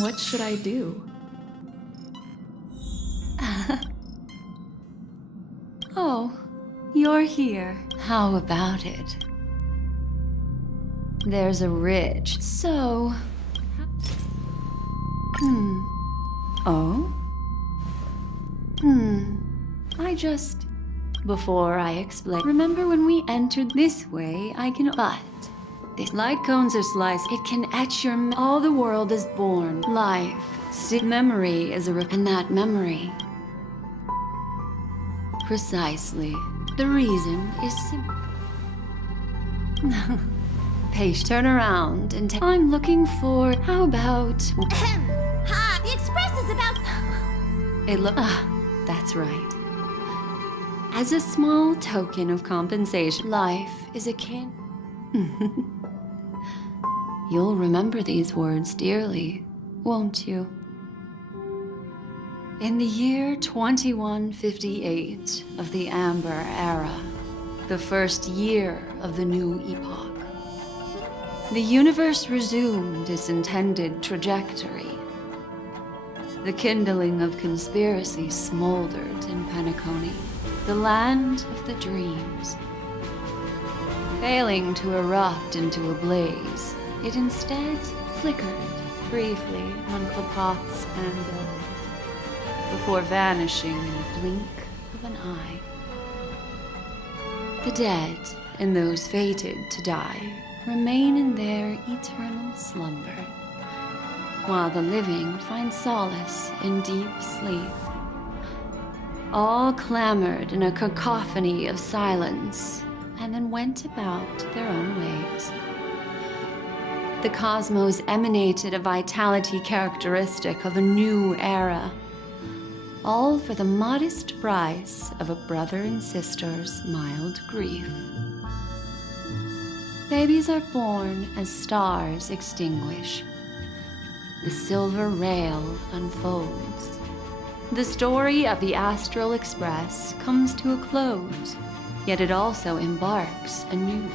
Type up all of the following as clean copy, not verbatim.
What should I do? Oh, you're here. How about it? There's a ridge, so... Oh? Before I explain... Remember when we entered this way, I can... But... These light cones are sliced. It can etch your... All the world is born. Life. Memory is a... And that memory... Precisely. The reason is simple. Paige, turn around and I'm looking for... How about... Ha! The express is about... It look... that's right. As a small token of compensation, life is akin... You'll remember these words dearly, won't you? In the year 2158 of the Amber Era, the first year of the new epoch, the universe resumed its intended trajectory. The kindling of conspiracy smoldered in Penacony, the land of the dreams. Failing to erupt into a blaze, it instead flickered briefly on Klapot's anvil, before vanishing in the blink of an eye. The dead, and those fated to die, remain in their eternal slumber, while the living find solace in deep sleep. All clamored in a cacophony of silence, and then went about their own ways. The cosmos emanated a vitality characteristic of a new era, all for the modest price of a brother and sister's mild grief. Babies are born as stars extinguish. The silver rail unfolds. The story of the Astral Express comes to a close, yet it also embarks anew.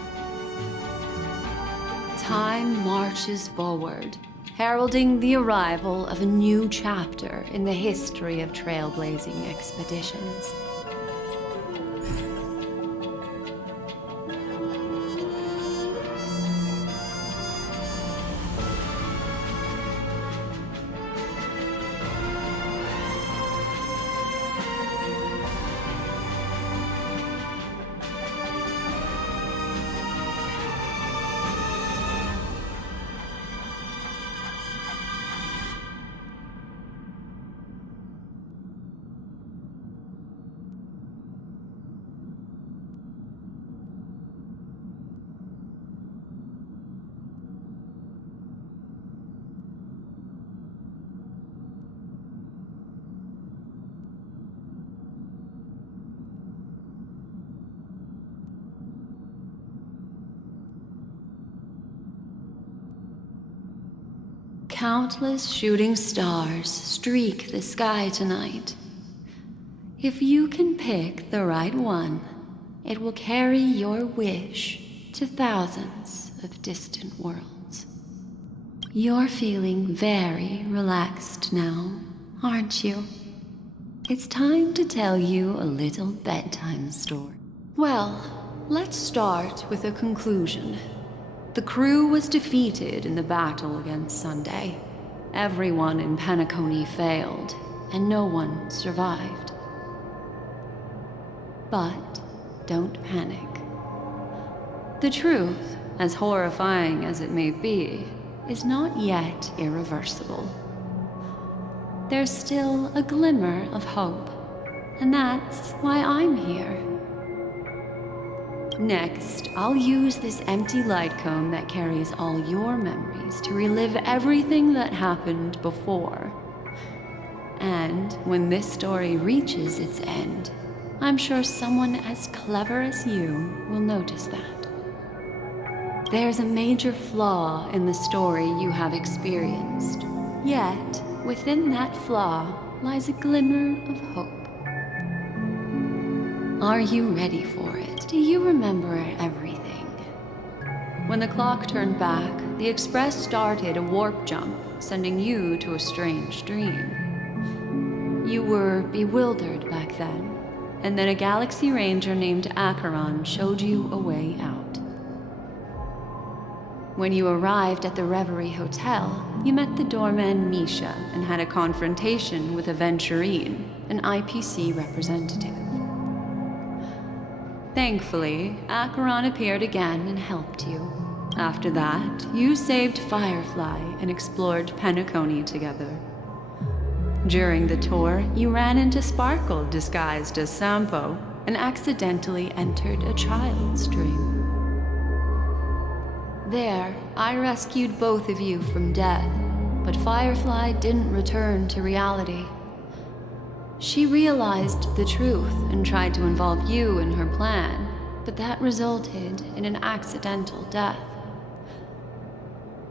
Time marches forward, heralding the arrival of a new chapter in the history of trailblazing expeditions. Countless shooting stars streak the sky tonight. If you can pick the right one, it will carry your wish to thousands of distant worlds. You're feeling very relaxed now, aren't you? It's time to tell you a little bedtime story. Well, let's start with a conclusion. The crew was defeated in the battle against Sunday. Everyone in Penacony failed, and no one survived. But don't panic. The truth, as horrifying as it may be, is not yet irreversible. There's still a glimmer of hope, and that's why I'm here. Next, I'll use this empty light cone that carries all your memories to relive everything that happened before. And when this story reaches its end, I'm sure someone as clever as you will notice that. There's a major flaw in the story you have experienced, yet within that flaw lies a glimmer of hope. Are you ready for it? Do you remember everything? When the clock turned back, the Express started a warp jump sending you to a strange dream. You were bewildered back then, and then a Galaxy Ranger named Acheron showed you a way out. When you arrived at the Reverie Hotel, you met the doorman Misha and had a confrontation with Aventurine, an IPC representative. Thankfully, Acheron appeared again and helped you. After that, you saved Firefly and explored Penacony together. During the tour, you ran into Sparkle disguised as Sampo and accidentally entered a child's dream. There, I rescued both of you from death, but Firefly didn't return to reality. She realized the truth and tried to involve you in her plan, but that resulted in an accidental death.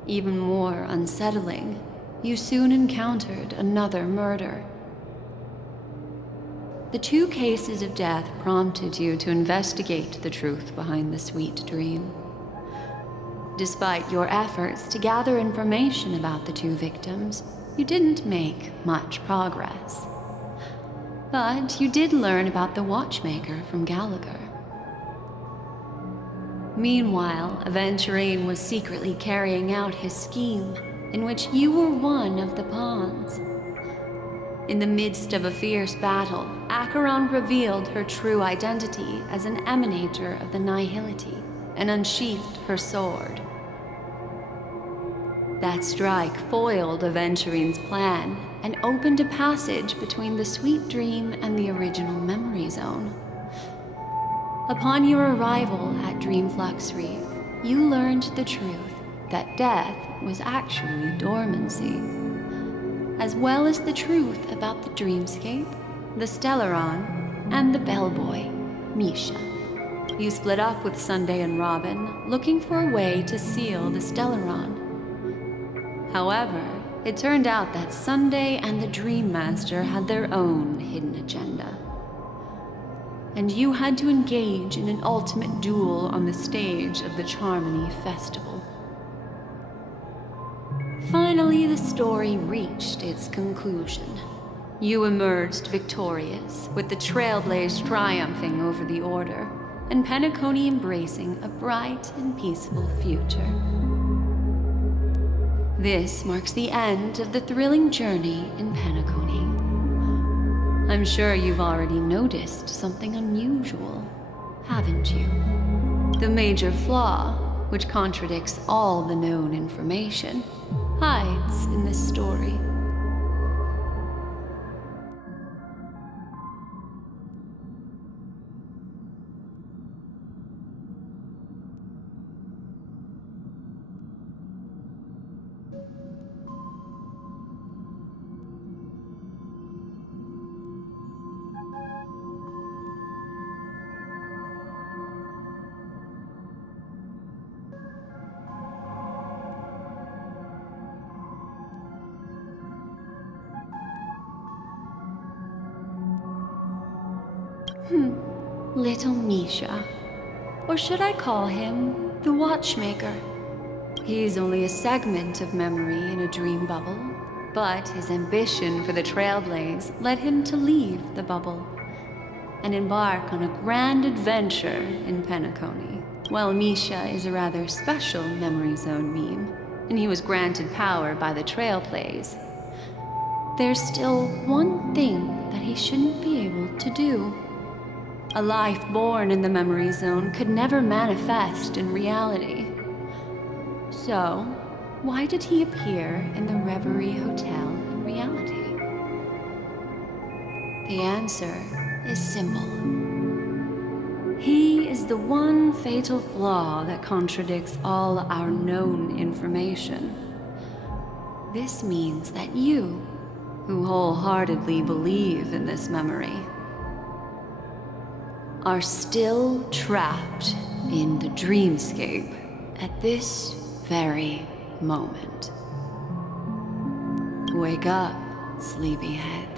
Even more unsettling, you soon encountered another murder. The 2 cases of death prompted you to investigate the truth behind the sweet dream. Despite your efforts to gather information about the 2 victims, you didn't make much progress. But you did learn about the watchmaker from Gallagher. Meanwhile, Aventurine was secretly carrying out his scheme, in which you were one of the pawns. In the midst of a fierce battle, Acheron revealed her true identity as an emanator of the Nihility and unsheathed her sword. That strike foiled Aventurine's plan and opened a passage between the sweet dream and the original memory zone. Upon your arrival at Dreamflux Reef, you learned the truth that death was actually dormancy, as well as the truth about the dreamscape, the Stellaron, and the bellboy, Misha. You split up with Sunday and Robin, looking for a way to seal the Stellaron. However, it turned out that Sunday and the Dream Master had their own hidden agenda. And you had to engage in an ultimate duel on the stage of the Charmony Festival. Finally, the story reached its conclusion. You emerged victorious, with the Trailblaze triumphing over the Order, and Penacony embracing a bright and peaceful future. This marks the end of the thrilling journey in Penacony. I'm sure you've already noticed something unusual, haven't you? The major flaw, which contradicts all the known information, hides in this story. Little Misha. Or should I call him the Watchmaker? He's only a segment of memory in a dream bubble, but his ambition for the Trailblaze led him to leave the bubble and embark on a grand adventure in Penacony. While Misha is a rather special memory zone meme, and he was granted power by the Trailblaze, there's still one thing that he shouldn't be able to do. A life born in the memory zone could never manifest in reality. So, why did he appear in the Reverie Hotel in reality? The answer is simple. He is the one fatal flaw that contradicts all our known information. This means that you, who wholeheartedly believe in this memory, are still trapped in the dreamscape at this very moment. Wake up, sleepyhead.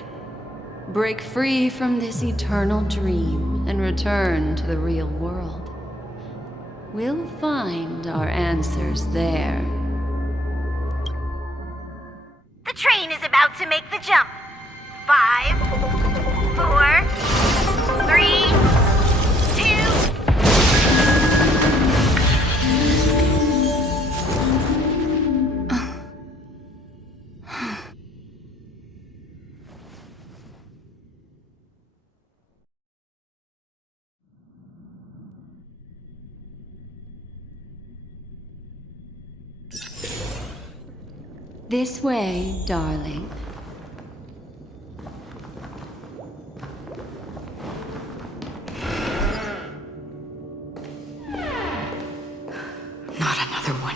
Break free from this eternal dream and return to the real world. We'll find our answers there. train is about to make the jump. 5, 4, 3, 2... This way, darling. Not another one.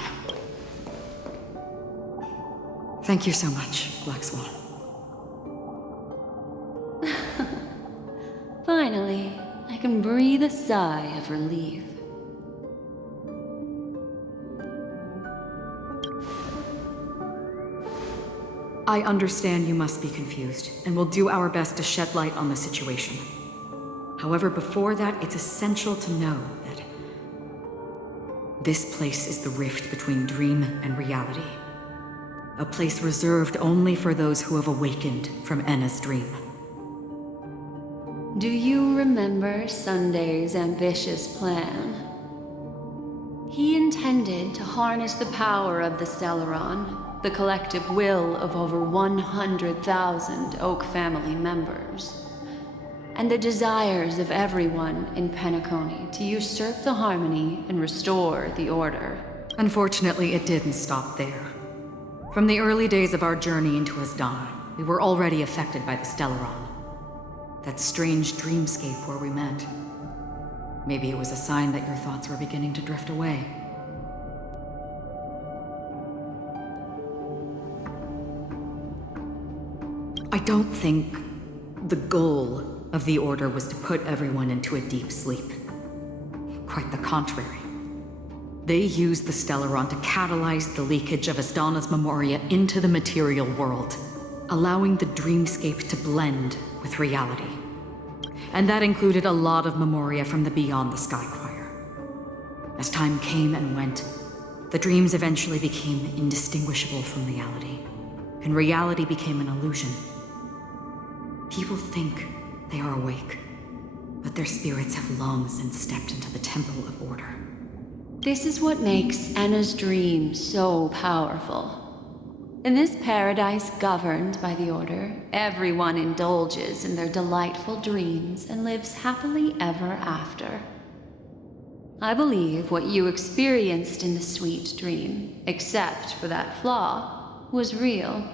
Thank you so much, Black Swan. Finally, I can breathe a sigh of relief. I understand you must be confused, and we'll do our best to shed light on the situation. However, before that, it's essential to know that this place is the rift between dream and reality. A place reserved only for those who have awakened from Enna's dream. Do you remember Sunday's ambitious plan? He intended to harness the power of the Stellaron, the collective will of over 100,000 Oak family members, and the desires of everyone in Penacony to usurp the harmony and restore the order. Unfortunately, it didn't stop there. From the early days of our journey into Asdana, we were already affected by the Stellaron. That strange dreamscape where we met. Maybe it was a sign that your thoughts were beginning to drift away. I don't think the goal of the Order was to put everyone into a deep sleep. Quite the contrary. They used the Stellaron to catalyze the leakage of Asdana's memoria into the material world, allowing the dreamscape to blend with reality. And that included a lot of memoria from the Beyond the Sky Choir. As time came and went, the dreams eventually became indistinguishable from reality, and reality became an illusion. People think they are awake, but their spirits have long since stepped into the Temple of Order. This is what makes Enna's dream so powerful. In this paradise governed by the Order, everyone indulges in their delightful dreams and lives happily ever after. I believe what you experienced in the sweet dream, except for that flaw, was real.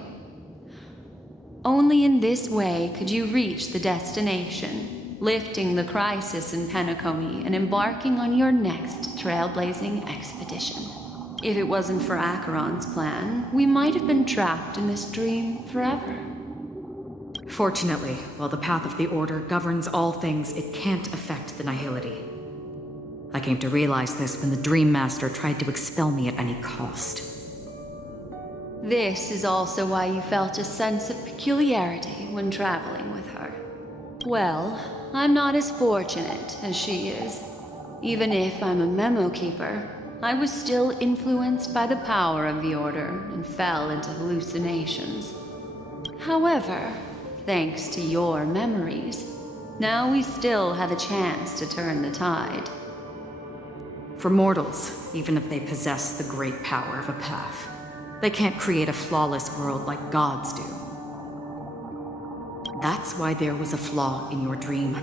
Only in this way could you reach the destination, lifting the crisis in Penacony and embarking on your next trailblazing expedition. If it wasn't for Acheron's plan, we might have been trapped in this dream forever. Fortunately, while the path of the Order governs all things, it can't affect the Nihility. I came to realize this when the Dream Master tried to expel me at any cost. This is also why you felt a sense of peculiarity when traveling with her. Well, I'm not as fortunate as she is. Even if I'm a memo keeper, I was still influenced by the power of the Order and fell into hallucinations. However, thanks to your memories, now we still have a chance to turn the tide. For mortals, even if they possess the great power of a path, they can't create a flawless world like gods do. That's why there was a flaw in your dream.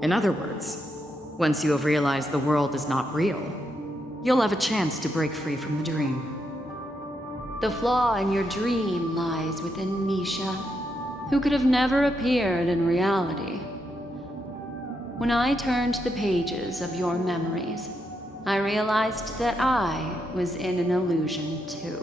In other words, once you have realized the world is not real, you'll have a chance to break free from the dream. The flaw in your dream lies within Misha, who could have never appeared in reality. When I turned the pages of your memories, I realized that I was in an illusion too.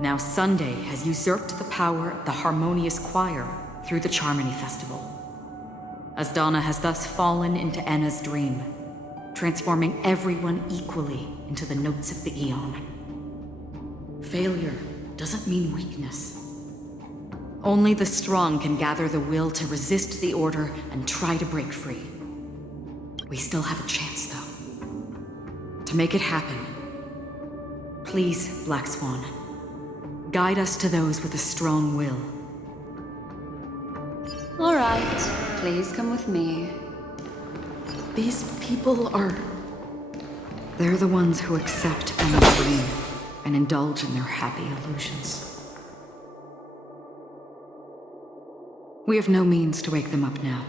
Now Sunday has usurped the power of the Harmonious Choir through the Charmony Festival. Asdana has thus fallen into Enna's dream, transforming everyone equally into the notes of the Eon. Failure doesn't mean weakness. Only the strong can gather the will to resist the Order and try to break free. We still have a chance, though. To make it happen, please, Black Swan, guide us to those with a strong will. All right, please come with me. These people are... They're the ones who accept Emma's dream and indulge in their happy illusions. We have no means to wake them up now.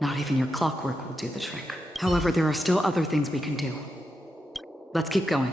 Not even your clockwork will do the trick. However, there are still other things we can do. Let's keep going.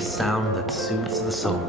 Sound that soothes the soul.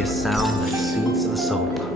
melodious sound that soothes the soul.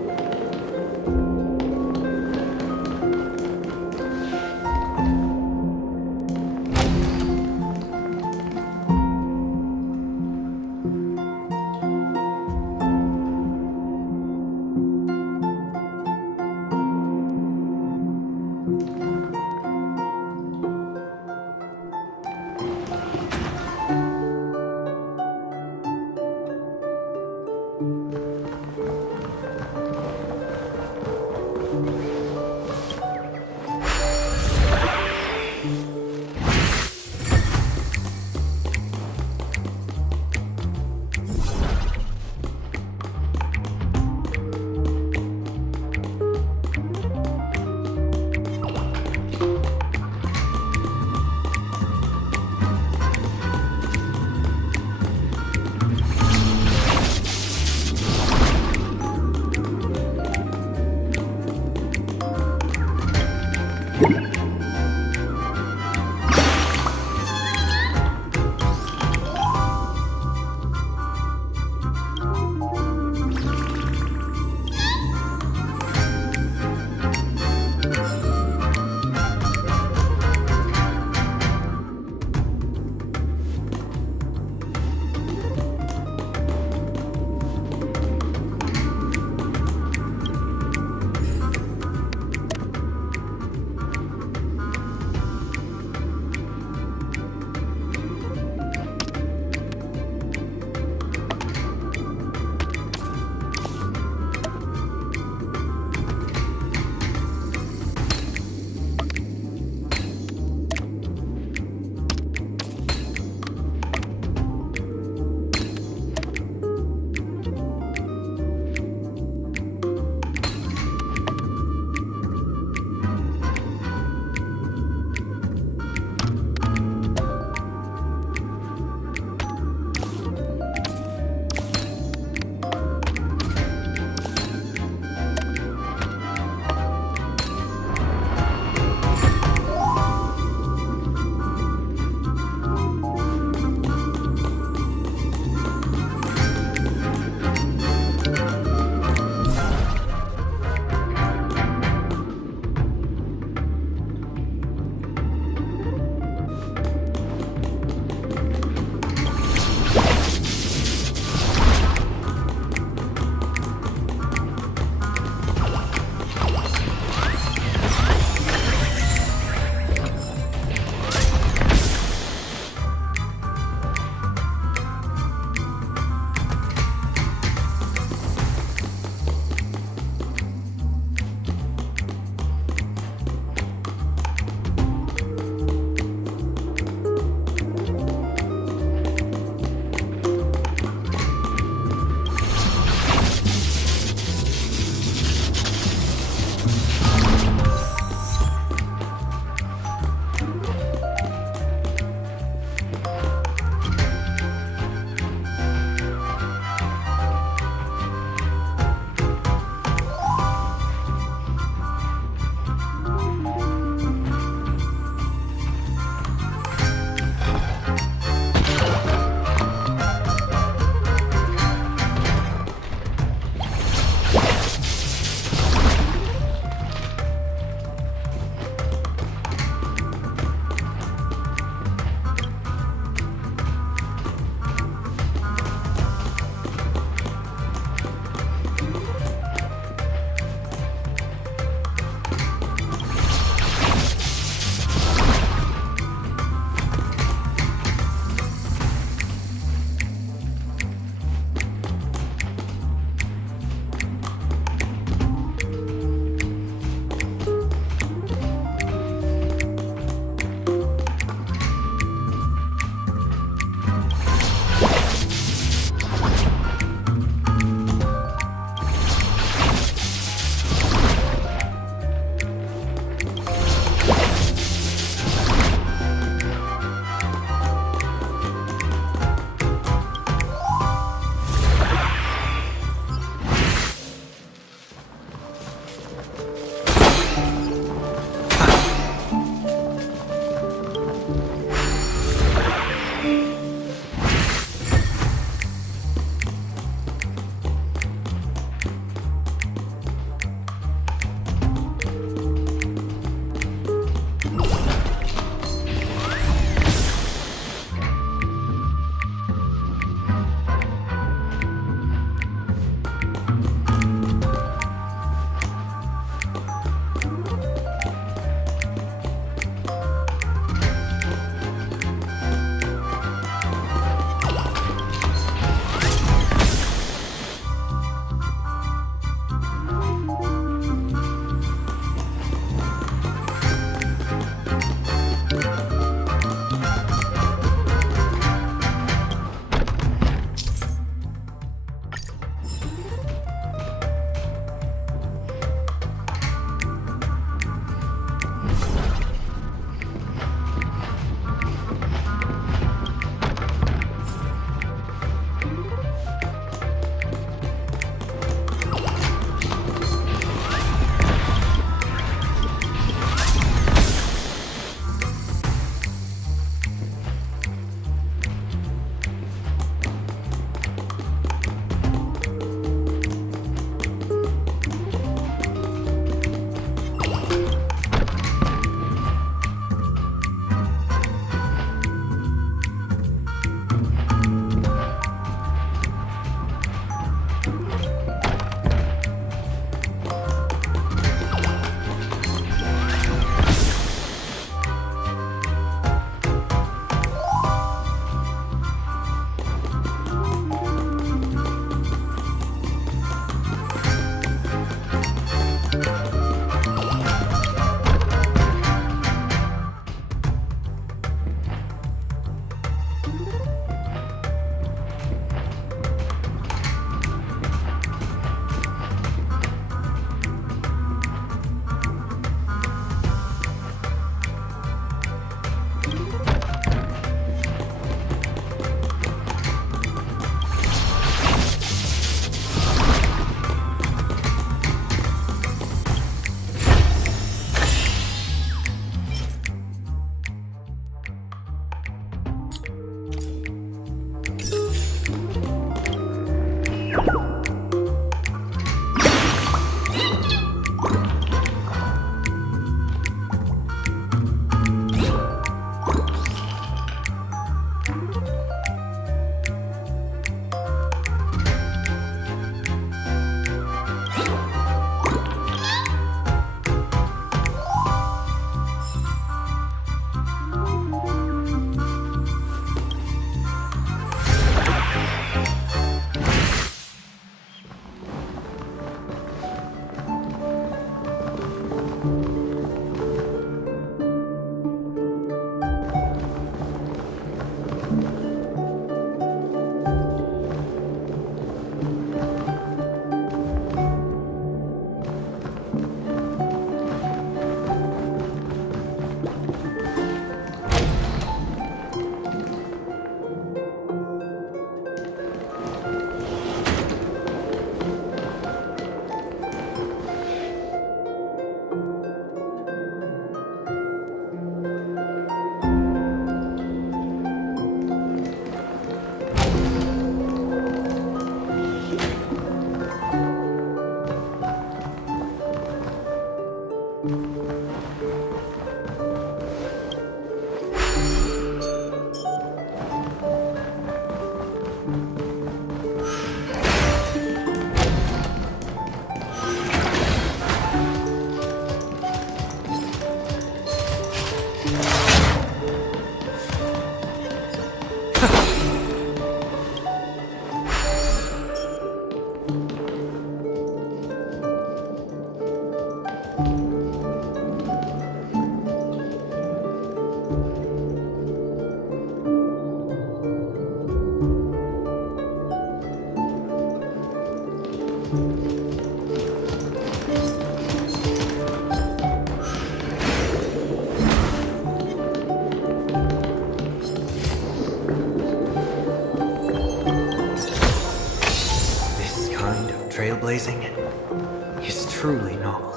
Trailblazing is truly novel.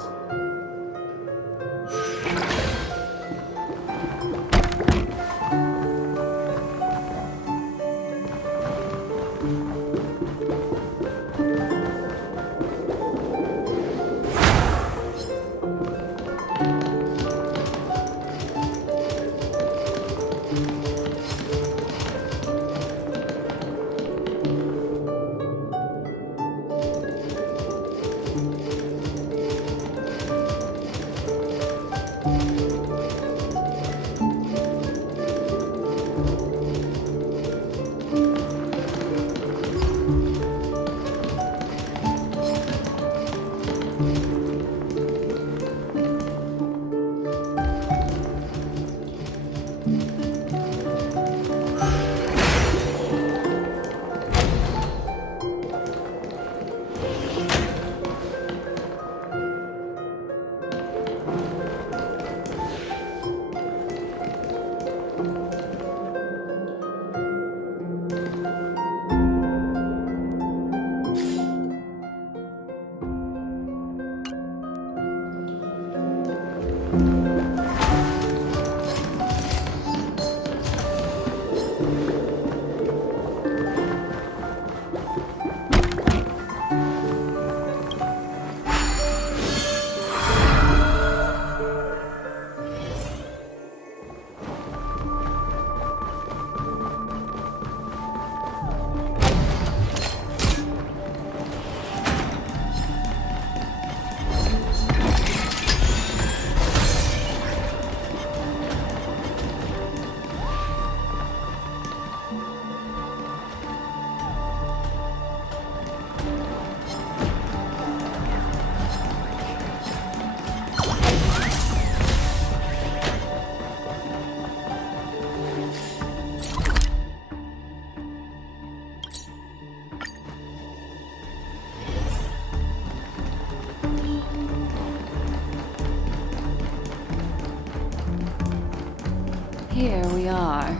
Here we are.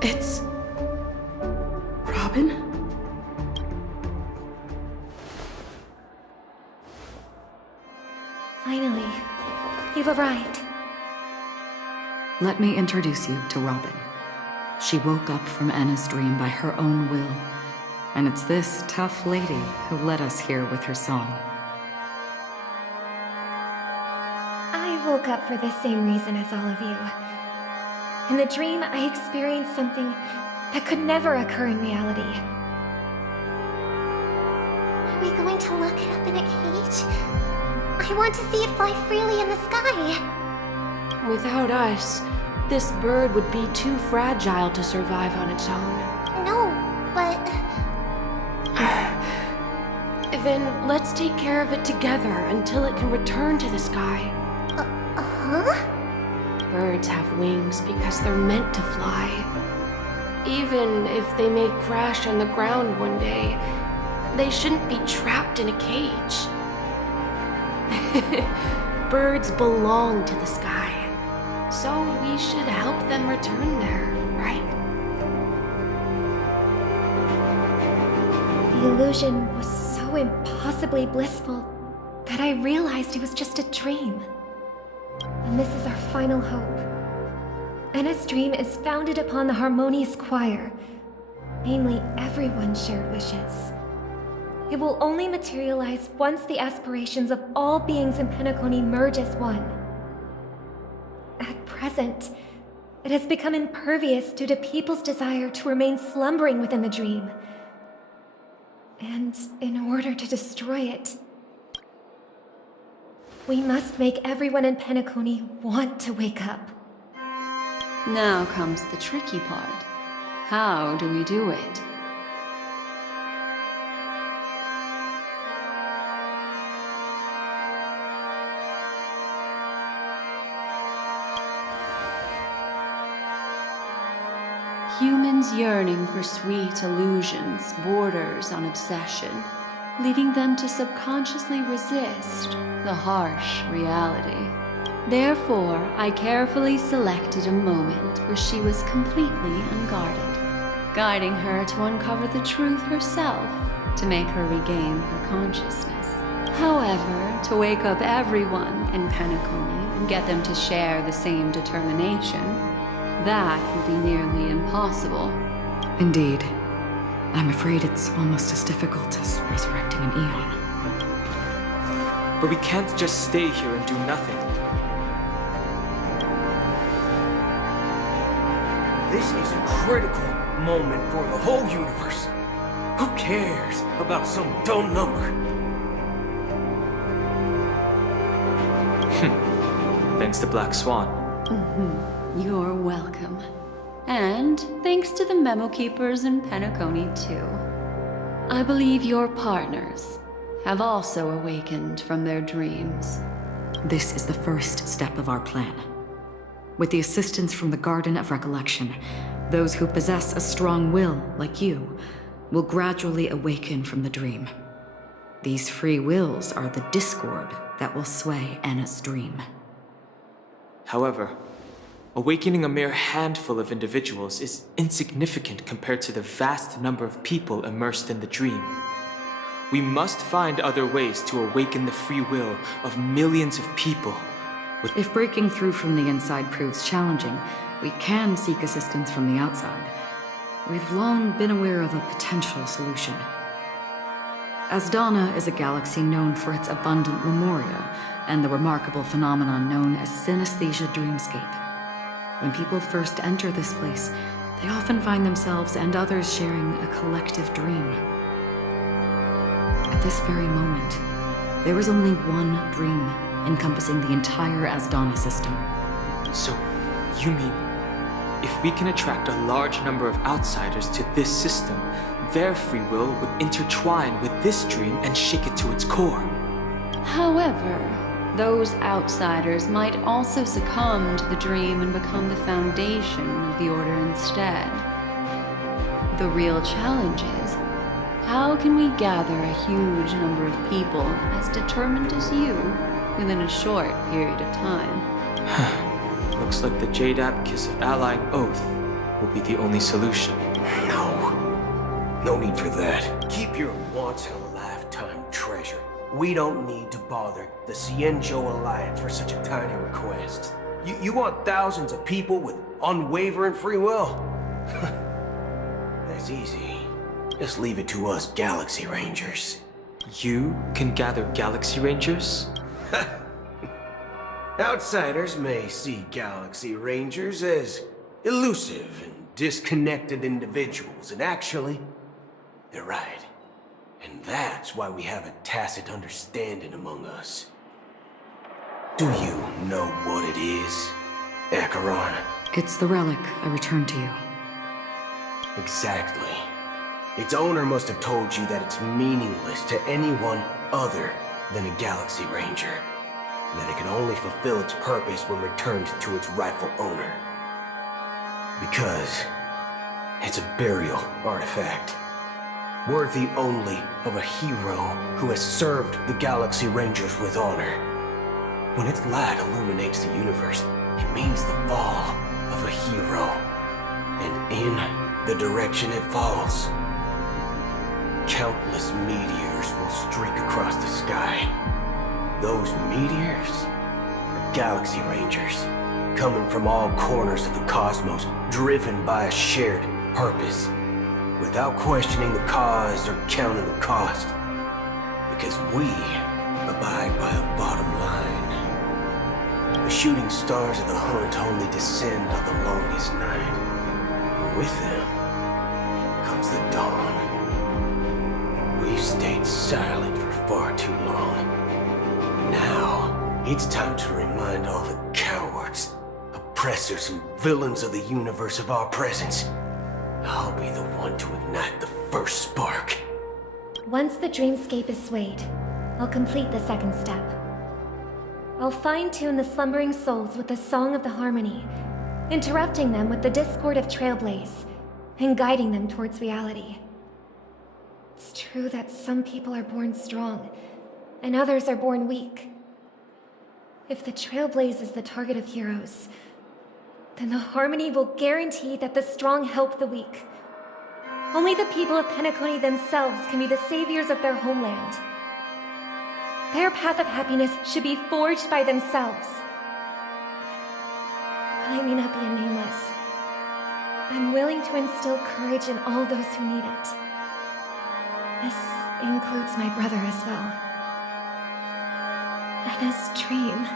It's... Robin? Finally, you've arrived. Let me introduce you to Robin. She woke up from Anna's dream by her own will, and it's this tough lady who led us here with her song. I woke up for the same reason as all of you. In the dream, I experienced something that could never occur in reality. Are we going to lock it up in a cage? I want to see it fly freely in the sky. Without us, this bird would be too fragile to survive on its own. No, but... Then let's take care of it together until it can return to the sky. Huh? Birds have wings because they're meant to fly. Even if they may crash on the ground one day, they shouldn't be trapped in a cage. Birds belong to the sky, so we should help them return there, right? The illusion was so impossibly blissful that I realized it was just a dream. And this is our final hope. Anna's dream is founded upon the harmonious choir, mainly everyone's shared wishes. It will only materialize once the aspirations of all beings in Penacony merge as one. At present, it has become impervious due to people's desire to remain slumbering within the dream. And in order to destroy it, we must make everyone in Penacony want to wake up. Now comes the tricky part. How do we do it? Humans yearning for sweet illusions borders on obsession, leading them to subconsciously resist the harsh reality. Therefore, I carefully selected a moment where she was completely unguarded, guiding her to uncover the truth herself to make her regain her consciousness. However, to wake up everyone in Penacony and get them to share the same determination, that would be nearly impossible. Indeed. I'm afraid it's almost as difficult as resurrecting an Eon. But we can't just stay here and do nothing. This is a critical moment for the whole universe. Who cares about some dumb number? Thanks to Black Swan. You're welcome. And thanks to the memo keepers in Penacony, too. I believe your partners have also awakened from their dreams. This is the first step of our plan. With the assistance from the Garden of Recollection, those who possess a strong will, like you, will gradually awaken from the dream. These free wills are the discord that will sway Anna's dream. However, awakening a mere handful of individuals is insignificant compared to the vast number of people immersed in the dream. We must find other ways to awaken the free will of millions of people. If breaking through from the inside proves challenging, we can seek assistance from the outside. We've long been aware of a potential solution. Asdana is a galaxy known for its abundant memoria and the remarkable phenomenon known as synesthesia dreamscape. When people first enter this place, they often find themselves and others sharing a collective dream. At this very moment, there is only one dream encompassing the entire Asdana system. So, you mean, if we can attract a large number of outsiders to this system, their free will would intertwine with this dream and shake it to its core? However, those outsiders might also succumb to the dream and become the foundation of the Order instead. The real challenge is, how can we gather a huge number of people as determined as you within a short period of time? Looks like the Jade Abacus of Allying Oath will be the only solution. No need for that. Keep your once-in-a-lifetime treasure. We don't need to bother the Cienjo Alliance for such a tiny request. You want thousands of people with unwavering free will? That's easy. Just leave it to us Galaxy Rangers. You can gather Galaxy Rangers? Outsiders may see Galaxy Rangers as elusive and disconnected individuals, and actually, they're right. And that's why we have a tacit understanding among us. Do you know what it is, Acheron? It's the relic I returned to you. Exactly. Its owner must have told you that it's meaningless to anyone other than a Galaxy Ranger, and that it can only fulfill its purpose when returned to its rightful owner. Because it's a burial artifact, worthy only of a hero who has served the Galaxy Rangers with honor. When its light illuminates the universe, it means the fall of a hero, and in the direction it falls, countless meteors will streak across the sky. Those meteors are Galaxy Rangers, coming from all corners of the cosmos, driven by a shared purpose, without questioning the cause or counting the cost, because we abide by a bottom line. The shooting stars of the hunt only descend on the longest night, and with them comes the dawn. We've stayed silent for far too long. Now, it's time to remind all the cowards, oppressors, and villains of the universe of our presence. I'll be the one to ignite the first spark. Once the dreamscape is swayed, I'll complete the second step. I'll fine-tune the slumbering souls with the Song of the Harmony, interrupting them with the discord of Trailblaze, and guiding them towards reality. It's true that some people are born strong, and others are born weak. If the Trailblaze is the target of heroes, then the Harmony will guarantee that the strong help the weak. Only the people of Penacony themselves can be the saviors of their homeland. Their path of happiness should be forged by themselves. While I may not be a nameless, I'm willing to instill courage in all those who need it. This includes my brother as well. And his dream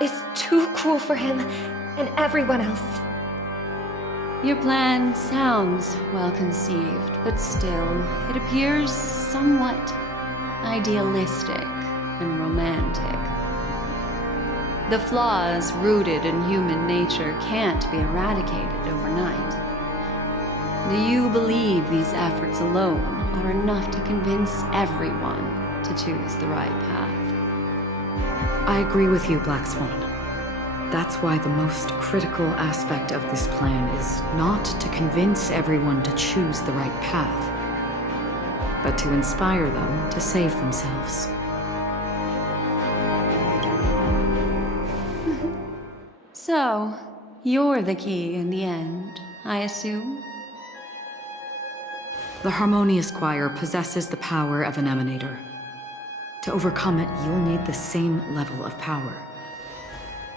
is too cruel for him and everyone else. Your plan sounds well conceived, but still, it appears somewhat idealistic and romantic. The flaws rooted in human nature can't be eradicated overnight. Do you believe these efforts alone are enough to convince everyone to choose the right path? I agree with you, Black Swan. That's why the most critical aspect of this plan is not to convince everyone to choose the right path, but to inspire them to save themselves. So, you're the key in the end, I assume? The Harmonious Choir possesses the power of an emanator. To overcome it, you'll need the same level of power.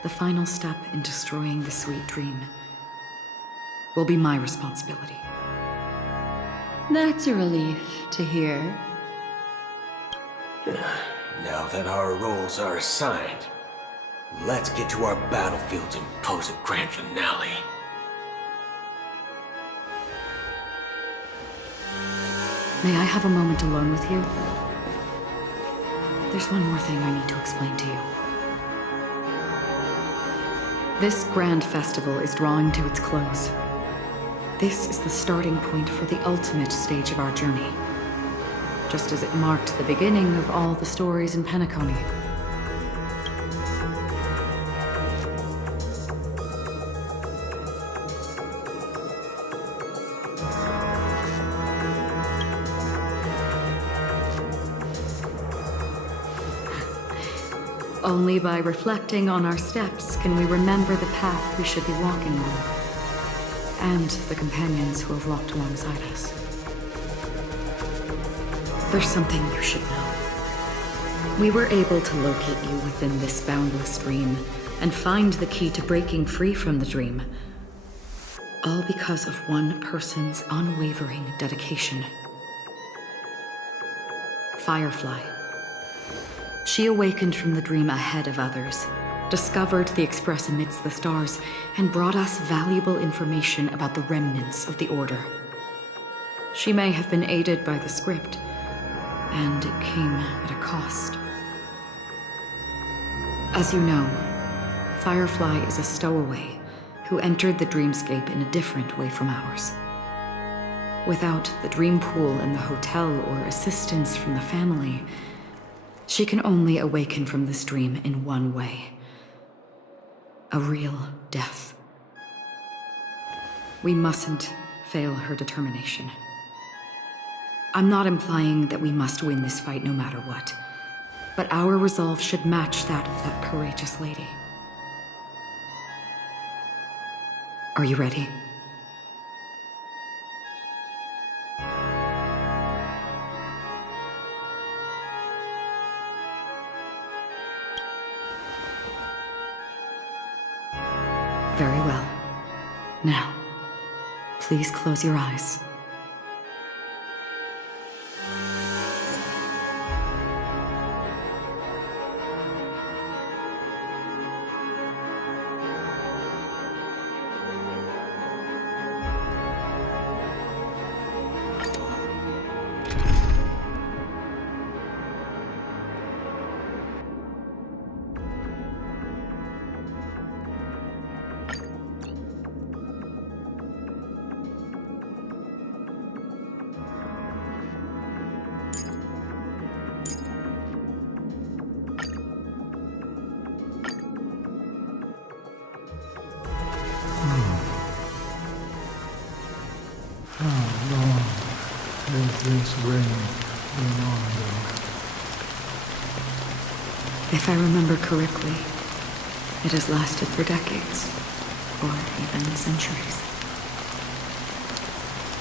The final step in destroying the sweet dream will be my responsibility. That's a relief to hear. Now that our roles are assigned, let's get to our battlefields and pose a grand finale. May I have a moment alone with you? There's one more thing I need to explain to you. This grand festival is drawing to its close. This is the starting point for the ultimate stage of our journey, just as it marked the beginning of all the stories in Penacony. Only by reflecting on our steps can we remember the path we should be walking on, and the companions who have walked alongside us. There's something you should know. We were able to locate you within this boundless dream and find the key to breaking free from the dream, all because of one person's unwavering dedication. Firefly. She awakened from the dream ahead of others, discovered the Express amidst the stars, and brought us valuable information about the remnants of the Order. She may have been aided by the script, and it came at a cost. As you know, Firefly is a stowaway who entered the dreamscape in a different way from ours. Without the dream pool and the hotel or assistance from the family, she can only awaken from this dream in one way. A real death. We mustn't fail her determination. I'm not implying that we must win this fight no matter what, but our resolve should match that of that courageous lady. Are you ready? Very well. Now, please close your eyes. This rain went on, though. If I remember correctly, it has lasted for decades, or even centuries.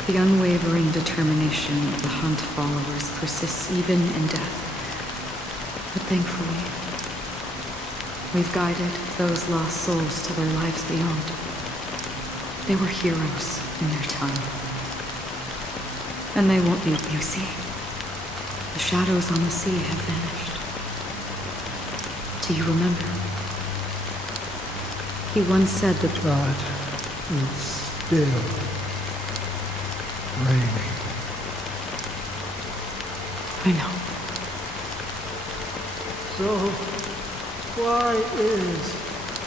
The unwavering determination of the Hunt followers persists even in death. But thankfully, we've guided those lost souls to their lives beyond. They were heroes in their time. And they won't need Lucy. The shadows on the sea have vanished. Do you remember? He once said that But it's still raining. I know. So, why is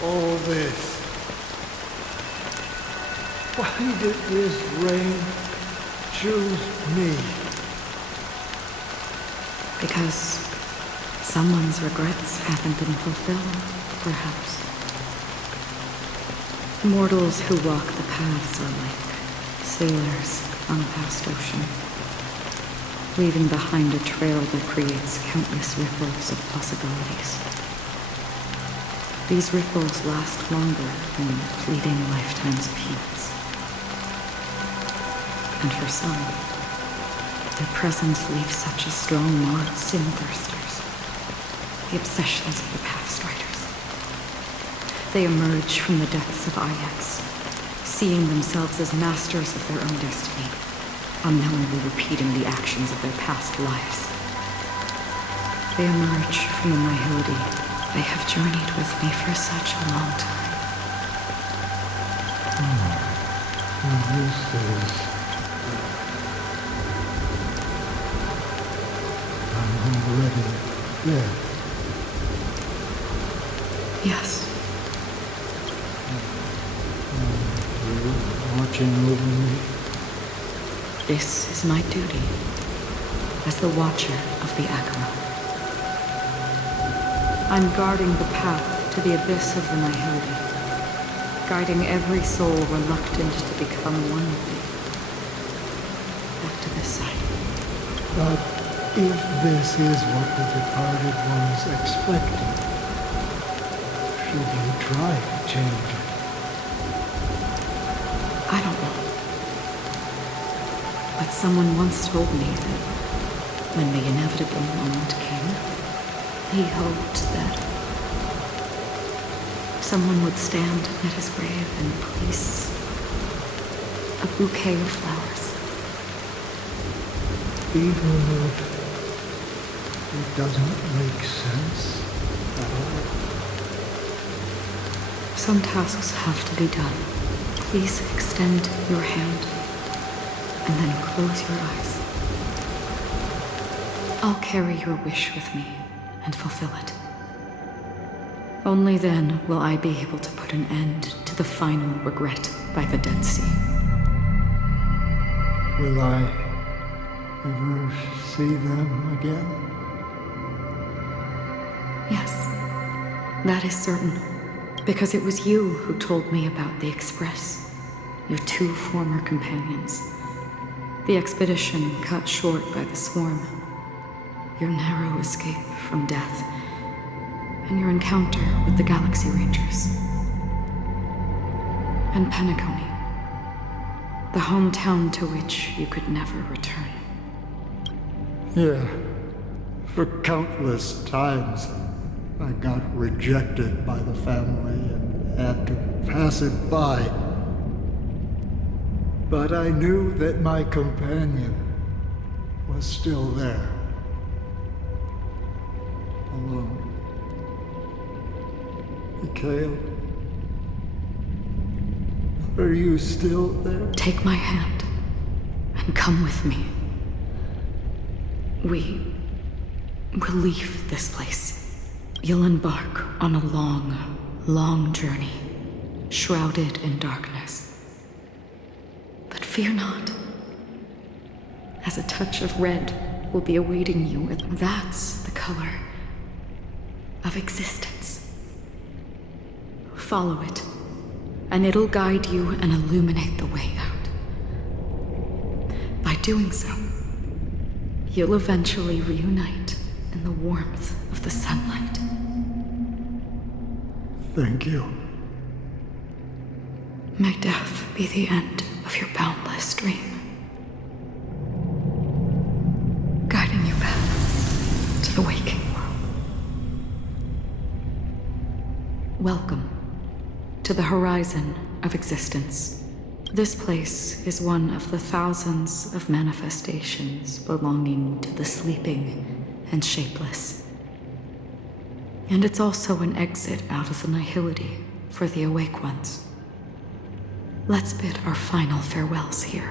all this? Why did this rain choose me? Because someone's regrets haven't been fulfilled, perhaps. Mortals who walk the paths are like sailors on a vast ocean, leaving behind a trail that creates countless ripples of possibilities. These ripples last longer than the fleeting lifetimes of humans. And for some, their presence leaves such a strong mark, sin-thirsters, the obsessions of the past riders. They emerge from the depths of Ix, seeing themselves as masters of their own destiny, unknowingly repeating the actions of their past lives. They emerge from the nihility they have journeyed with me for such a long time. This is... I'm already dead. Yes. You're watching over me. This is my duty as the Watcher of the Akara. I'm guarding the path to the abyss of the nihility, guiding every soul reluctant to become one with me. Back to this side. But if this is what the departed ones expected, should you try to change it? I don't know. But someone once told me that when the inevitable moment came, he hoped that someone would stand at his grave and place a bouquet of flowers. Even if it doesn't make sense at all. Some tasks have to be done. Please extend your hand and then close your eyes. I'll carry your wish with me and fulfill it. Only then will I be able to put an end to the final regret by the Dead Sea. Will I ever see them again? Yes, that is certain. Because it was you who told me about the Express, your 2 former companions. The expedition cut short by the swarm, your narrow escape from death, and your encounter with the Galaxy Rangers. And Penacony, the hometown to which you could never return. Yeah. For countless times, I got rejected by the family and had to pass it by. But I knew that my companion was still there. Alone. Mikhail, are you still there? Take my hand and come with me. We will leave this place. You'll embark on a long, long journey, shrouded in darkness. But fear not, as a touch of red will be awaiting you. That's the color of existence. Follow it, and it'll guide you and illuminate the way out. By doing so, you'll eventually reunite in the warmth of the sunlight. Thank you. May death be the end of your boundless dream, guiding you back to the waking world. Welcome to the horizon of existence. This place is one of the thousands of manifestations belonging to the sleeping and shapeless. And it's also an exit out of the nihility for the awake ones. Let's bid our final farewells here.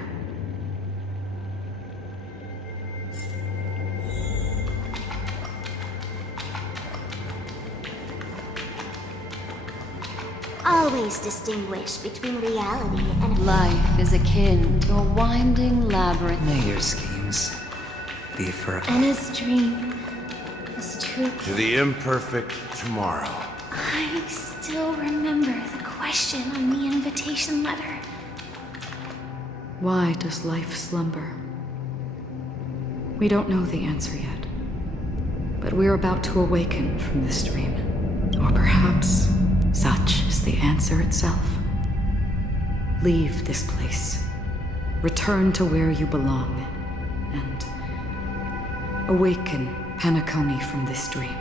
Always distinguish between reality and Life is akin to a winding labyrinth. May your schemes be for Anna's dream was true. To the imperfect tomorrow. I still remember the question on the invitation letter. Why does life slumber? We don't know the answer yet, but we're about to awaken from this dream. Or perhaps such is the answer itself. Leave this place, return to where you belong, and awaken Penacony from this dream.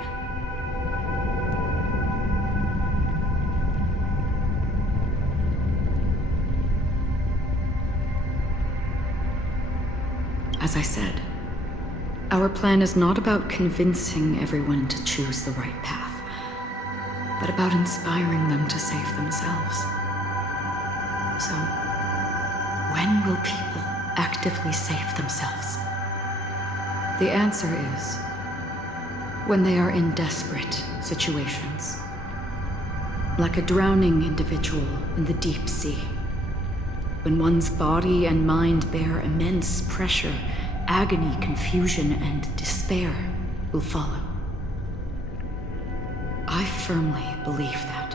As I said, our plan is not about convincing everyone to choose the right path, but about inspiring them to save themselves. So, when will people actively save themselves? The answer is when they are in desperate situations. Like a drowning individual in the deep sea. When one's body and mind bear immense pressure, agony, confusion, and despair will follow. I firmly believe that.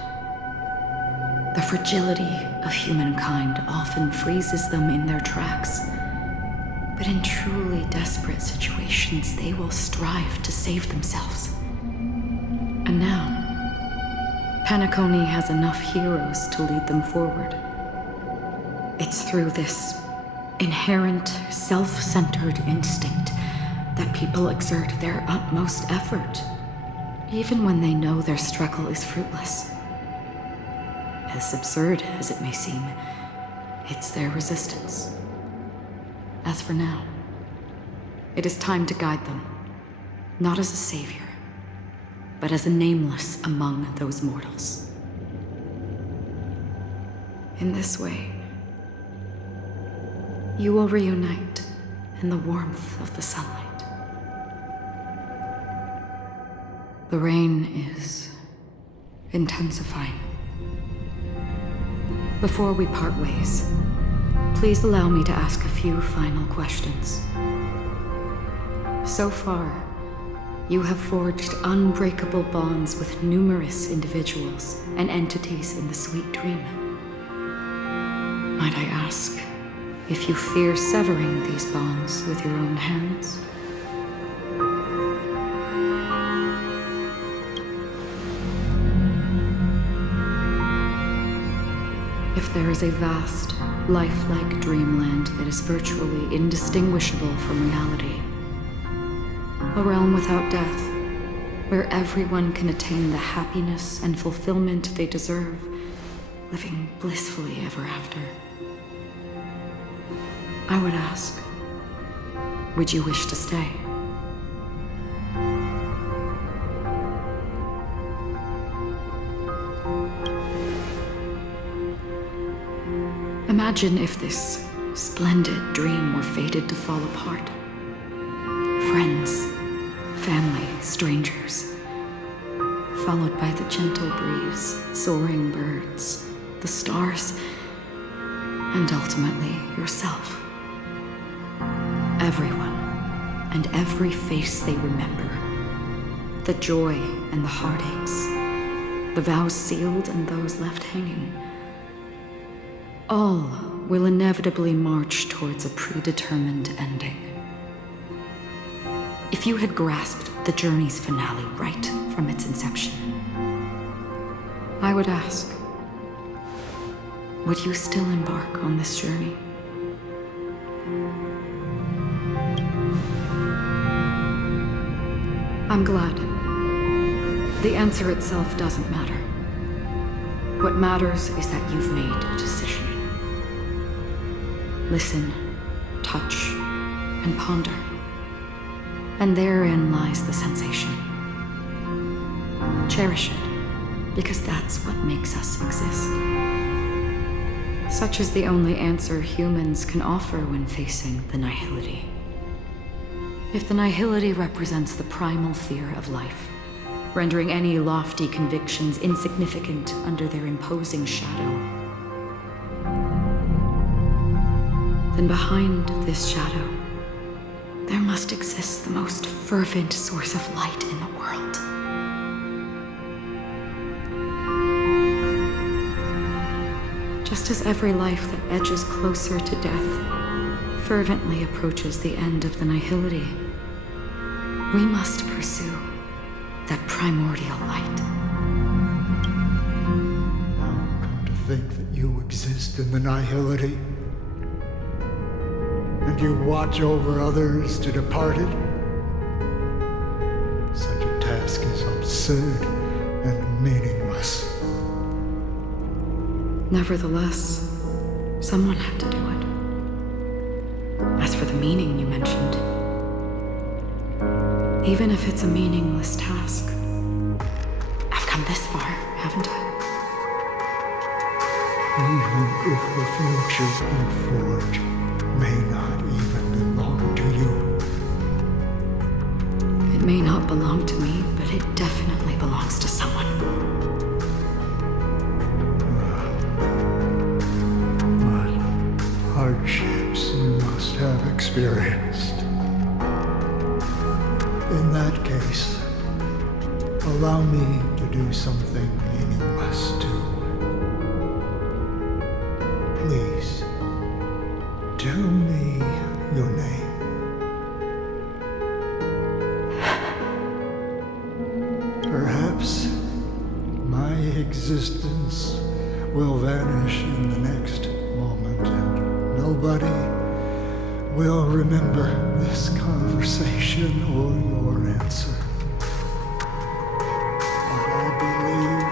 The fragility of humankind often freezes them in their tracks. But in truly desperate situations, they will strive to save themselves. And now, Penacony has enough heroes to lead them forward. It's through this inherent, self-centered instinct that people exert their utmost effort, even when they know their struggle is fruitless. As absurd as it may seem, it's their resistance. As for now, it is time to guide them, not as a savior, but as a nameless among those mortals. In this way, you will reunite in the warmth of the sunlight. The rain is intensifying. Before we part ways, Please allow me to ask a few final questions. So far, you have forged unbreakable bonds with numerous individuals and entities in the sweet dream. Might I ask if you fear severing these bonds with your own hands? If there is a vast, lifelike dreamland that is virtually indistinguishable from reality, a realm without death, where everyone can attain the happiness and fulfillment they deserve, living blissfully ever after, I would ask, would you wish to stay? Imagine if this splendid dream were fated to fall apart. Friends, family, strangers, followed by the gentle breeze, soaring birds, the stars, and ultimately yourself. Everyone and every face they remember, the joy and the heartaches, the vows sealed and those left hanging, all will inevitably march towards a predetermined ending. If you had grasped the journey's finale right from its inception, I would ask, would you still embark on this journey? I'm glad. The answer itself doesn't matter. What matters is that you've made a decision. Listen, touch, and ponder. And therein lies the sensation. Cherish it, because that's what makes us exist. Such is the only answer humans can offer when facing the nihility. If the nihility represents the primal fear of life, rendering any lofty convictions insignificant under their imposing shadow, then behind this shadow, there must exist the most fervent source of light in the world. Just as every life that edges closer to death fervently approaches the end of the nihility, we must pursue that primordial light. Now come to think that you exist in the nihility, and you watch over others to depart it. Such a task is absurd and meaningless. Nevertheless, someone had to do it. As for the meaning you mentioned, even if it's a meaningless task, I've come this far, haven't I? Even if the future you forge may not even belong to you. It may not belong to me, but it definitely belongs to someone. What hardships you must have experienced. In that case, allow me to do something meaningless too. Please, tell me your name. Perhaps my existence will vanish in the next moment, and nobody will remember this conversation or your answer. But I believe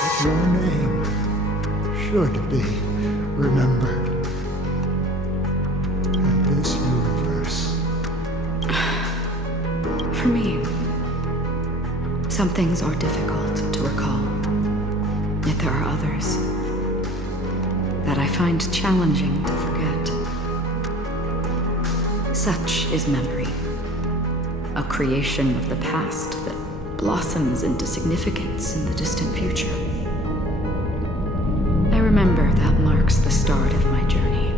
that your name should be remembered in this universe. For me, some things are difficult to recall, yet there are others that I find challenging to forget. Such is memory, a creation of the past that blossoms into significance in the distant future. I remember that mark marks the start of my journey.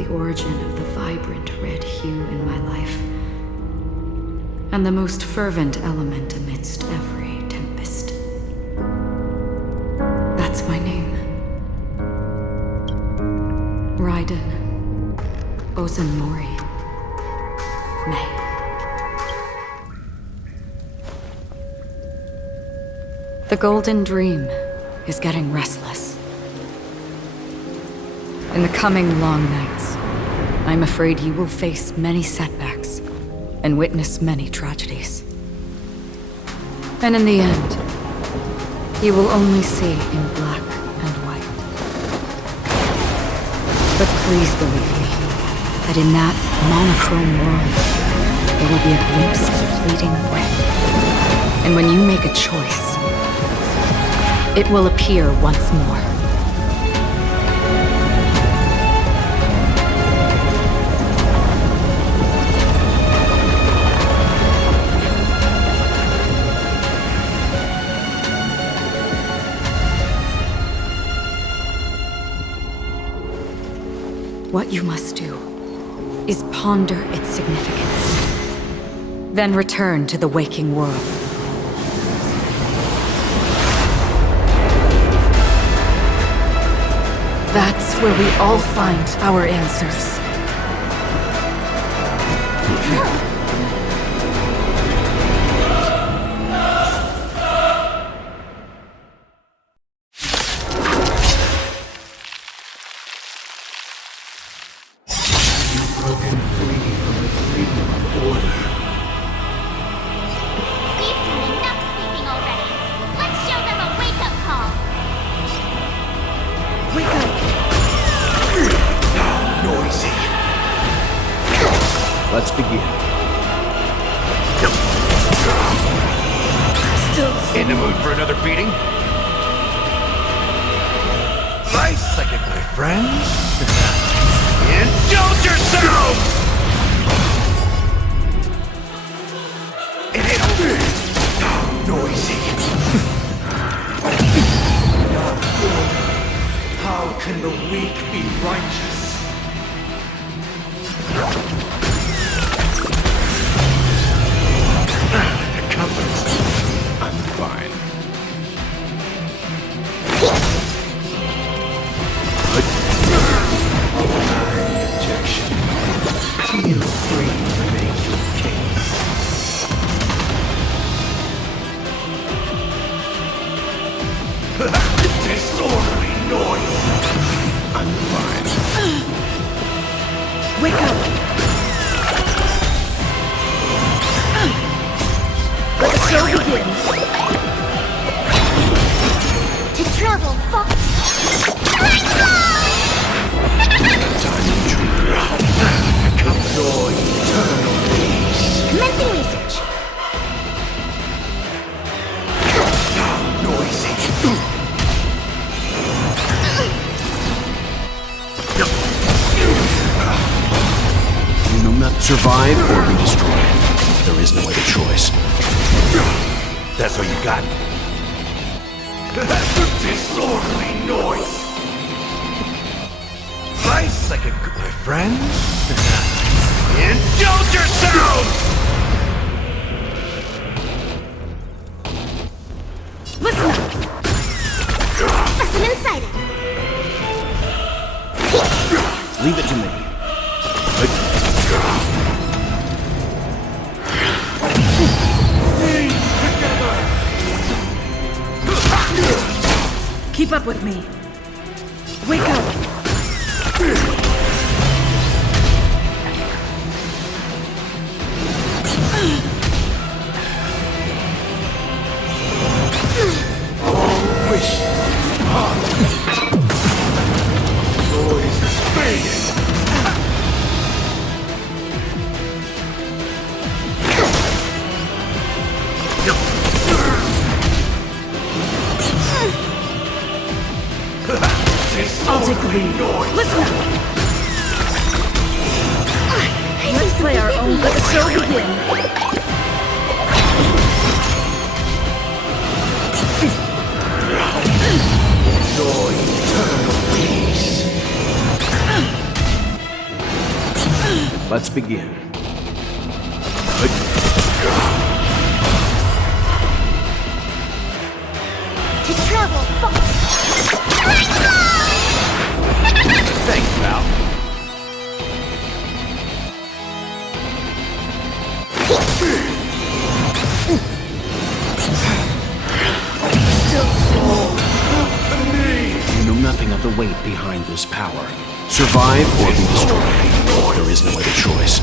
The origin of the vibrant red hue in my life, and the most fervent element amidst every tempest. That's my name. Raiden Ozanmori May. The Golden Dream is getting restless. In the coming long nights, I'm afraid you will face many setbacks and witness many tragedies. And in the end, you will only see in black and white. But please believe me, that in that monochrome world, there will be a glimpse of fleeting red. And when you make a choice, it will appear once more. What you must do is ponder its significance, then return to the waking world. That's where we all find our answers. Broken free from the freedom of order. We've done enough sleeping already. Let's show them a wake-up call. Wake up! Noisy. Let's begin. In the mood for another beating? Nice second, my friends. Indulge yourselves! Noisy. How can the weak be righteous? The comforts. I'm fine. Objection. Feel free to make your case. Disorderly noise! I'm fine. Wake up! Let the show begin! To travel far. Time intruder. Enjoy eternal peace. Commencing research. Noisy. You know not to survive or be destroyed. There is no other choice. That's all you got? Disorderly noise! Nice like a good, my friends. Indulge yourselves! Listen up. Specimen sighted. Leave it to me. Keep up with me. Wake up! Wish. Noise is fading. I'll take the lead. Listen up! Let's play our own. Let the show begin. Enjoy eternal Let's begin. To travel far. Thanks, pal. You know nothing of the weight behind this power. Survive or be destroyed. There is no other choice.